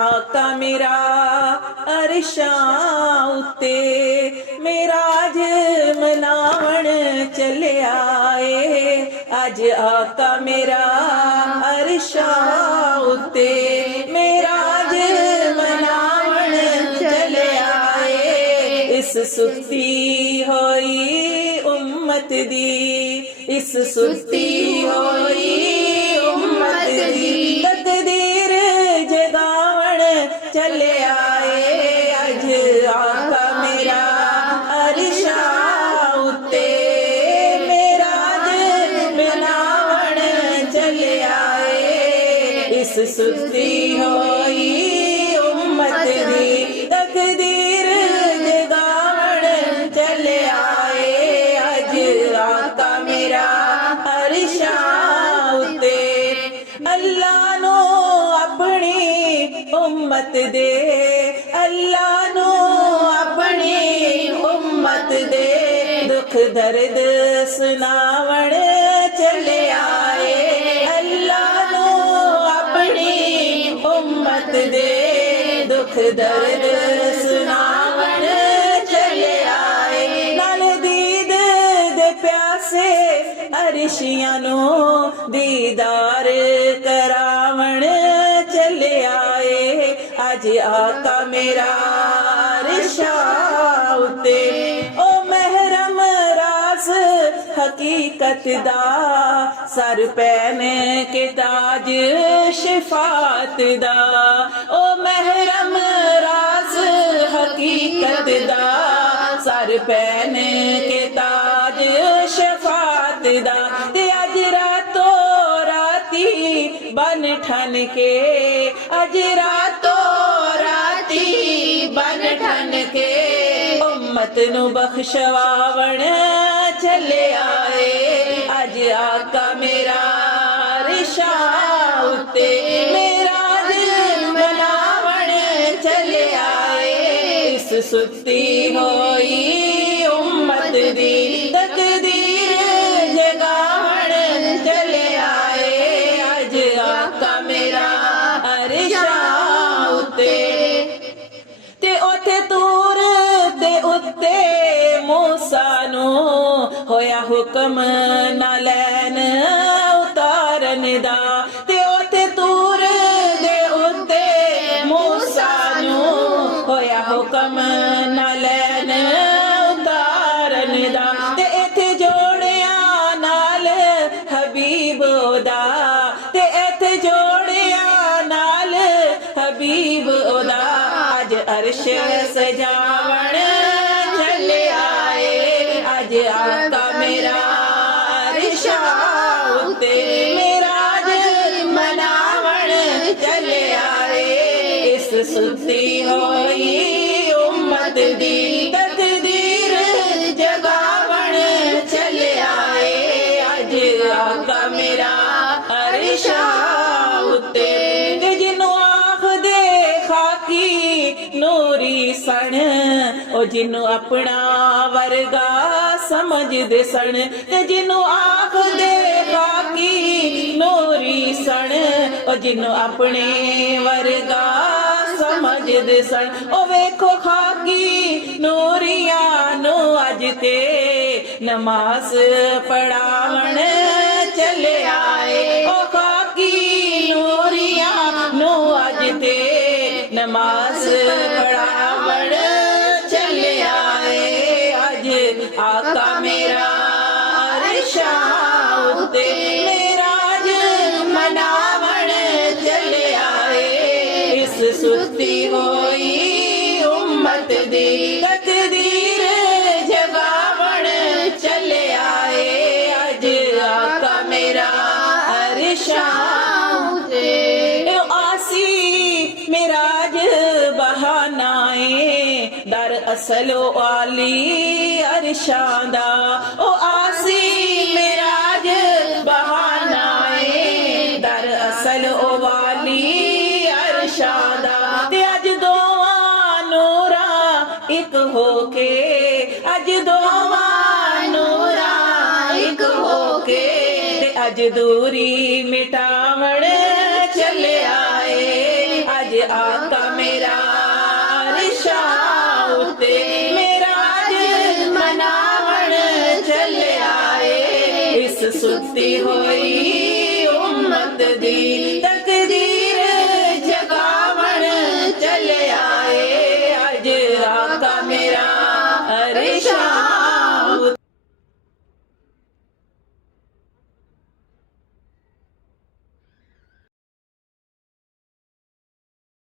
आका मेरा अरशां उत्ते मेराज मनावण चलिया ए। अज आका मेरा अरशां उत्ते मेराज मनावण चलिया ए। इस सुती होई उम्मत दी, इस सुती होई उम्मत दी तकदीर जगावण चले आए। अज आका मेरा अरशां उत्ते मेराज बनावण चले आए। इस सुती होई उम्मत दी तकदीर जगावण चले आए। अज आका मेरा अरशां उत्ते अल्लाह नो अपनी उम्मत दे, अल्लाह नो अपनी उम्मत दे दुख दर्द सुनावण चले आए। अल्लाह नो अपनी उम्मत दे दुख दर्द सुनावण चले आए। नाल दीद दे प्यासे अरशियां नो दीदार करावण चले आए। अज आका मेरा अरशां उत्ते ओ महरम राज हकीकत दा सर पैन के ताज शिफात दा। ओ महरम राज हकीकत दा सर पैन के ताज शिफात दा। ते अज रातो राती बन ठन के, अज रातो राती बन ठन के उम्मत नु बख्शवावण चले आए। अज आका मेरा अरशां उत्ते मेराज मनावण चले आए। इस सुती होई उम्मत दी तकदीर जगावण चले आए। अज आका मेरा अरशां उत्ते ते ओथे तूर दे उत्ते मूसा नू होया हुक्म ना लैन उतारन दा। ते ओथे तूर दे उत्ते मूसा नू होया हुक्म ना लैन उतारन दा। ते इथे जोड़िया नाल हबीब ओदा, ते इथे जोड़िया नाल हबीब ओदा अज अर्श सजावण चले आए। अज आका मेरा अरशां उत्ते मेराज मनावण चले आए। इस सुती होई उम्मत दी तकदीर जगावण चले आए। अज आका मेरा अरशां उत्ते जिन्नू आखदे खाकी नूरी सन ओ जिन्नू अपना वर्गा समझदे सन। ते जिन्नू आखदे खाकी नूरी सन ओ जिन्नू अपने वर्गा समझदे सन। ओ वेखो खाकी नूरियां नु अज ते नमाज पढ़ावण चले आए। ओ खाकी नूरियां नु अज ते नमाज पढ़ावण चले आए। अज आका मेरा अरशां उत्ते मेराज मनावण चले आए। इस सुती होई उम्मत दी तकदीर जगावण चले आए। अज आका मेरा अरशां उत्ते आसी मेराज बहानाए दर असल वाली अरशां दा। ओ आसी मेराज बहानाए दर असल वाली अरशां दा। ते अज दोवां नूरा इक होके, अज दोवां नूरा इक होके ते अज दूरी मिटावण चले आए। अज आ आका मेरा अरशां उत्ते मेराज मनावण चले आए इस सुती होई उम्मत दी तकदीर